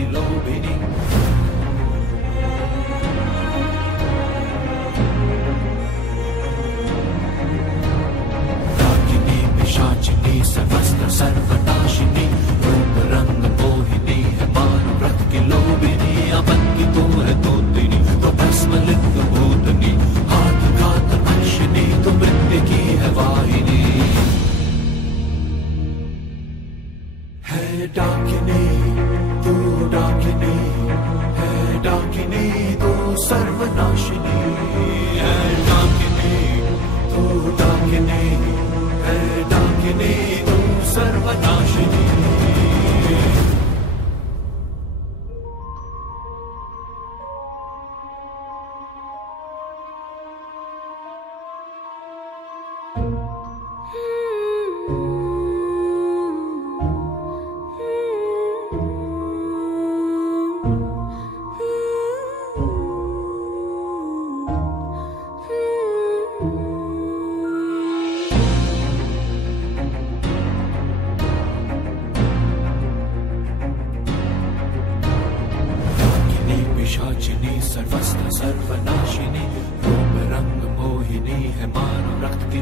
की लोभिनी। डाकिनी पिशाचिनी सर्वस्त्र सर्वनाशिनी, रूप रंग मोहिनी है मानव रक्त की लोभिनी। अपन की तू है तोतिनी, तो भस्म लिप्त भूतनी, हाथ घात अंशिनी, तो मृत्यु की है वाहिनी। है डाकिनी तू डाकिनी, है डाकिनी तू सर्वनाशिनी। है डाकिनी तू डाकिनी, है डाकिनी तू सर्वनाशिनी। पिशाचिनी सर्वस्त्र सर्वनाशिनी, रूप रंग मोहिनी है मानव रक्त की